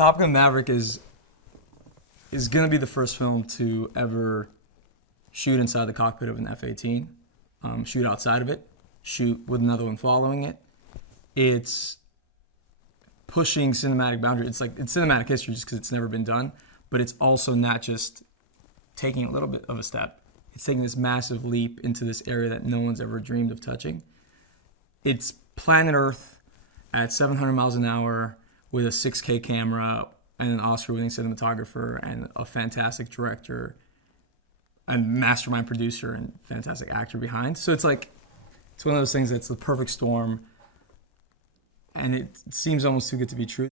Top Gun Maverick is going to be the first film to ever shoot inside the cockpit of an F-18, shoot outside of it, shoot with another one following it. It's pushing cinematic boundaries. It's cinematic history just because it's never been done, but it's also not just taking a little bit of a step. It's taking this massive leap into this area that no one's ever dreamed of touching. It's planet Earth at 700 miles an hour with a 6K camera and an Oscar-winning cinematographer and a fantastic director and mastermind producer and fantastic actor behind. So it's like, it's one of those things that's the perfect storm, and it seems almost too good to be true.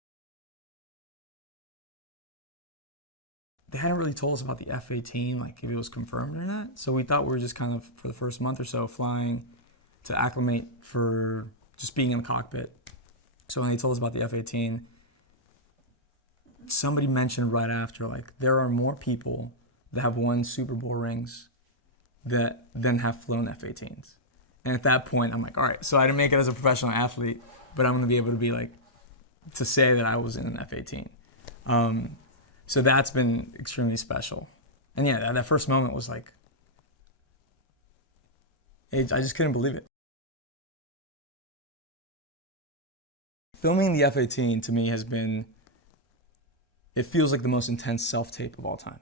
They hadn't really told us about the F-18, like if it was confirmed or not. So we thought we were just kind of, for the first month or so, flying to acclimate for just being in the cockpit. So when they told us about the F-18, somebody mentioned right after, like, there are more people that have won Super Bowl rings than have flown F-18s. And at that point, I'm like, all right, so I didn't make it as a professional athlete, but I'm going to be able to be like, to say that I was in an F-18. So that's been extremely special. And yeah, that first moment was like, I just couldn't believe it. Filming the F-18 to me has been, it feels like the most intense self-tape of all time.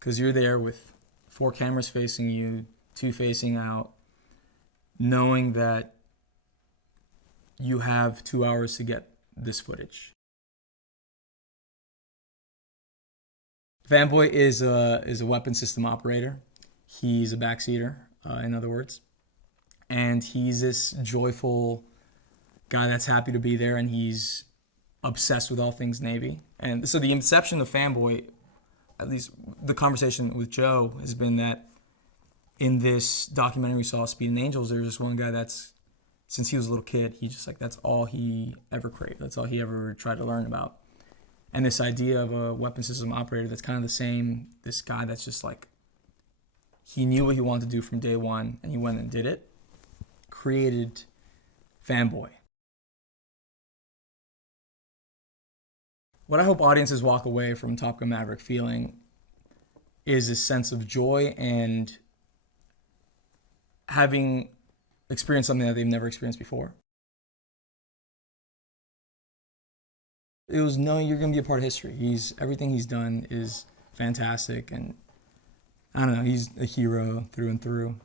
Because you're there with 4 cameras facing you, 2 facing out, knowing that you have 2 hours to get this footage. Fanboy is a weapon system operator. He's a backseater, in other words. And he's this joyful guy that's happy to be there, and he's obsessed with all things Navy. And so the inception of Fanboy, at least the conversation with Joe, has been that in this documentary we saw, Speed and Angels, there's this one guy that's, since he was a little kid, he just like, that's all he ever craved. That's all he ever tried to learn about. And this idea of a weapon system operator that's kind of the same, this guy that's just like, he knew what he wanted to do from day one, and he went and did it, created Fanboy. What I hope audiences walk away from Top Gun Maverick feeling is a sense of joy and having experienced something that they've never experienced before. It was knowing you're going to be a part of history. Everything he's done is fantastic, and I don't know, he's a hero through and through.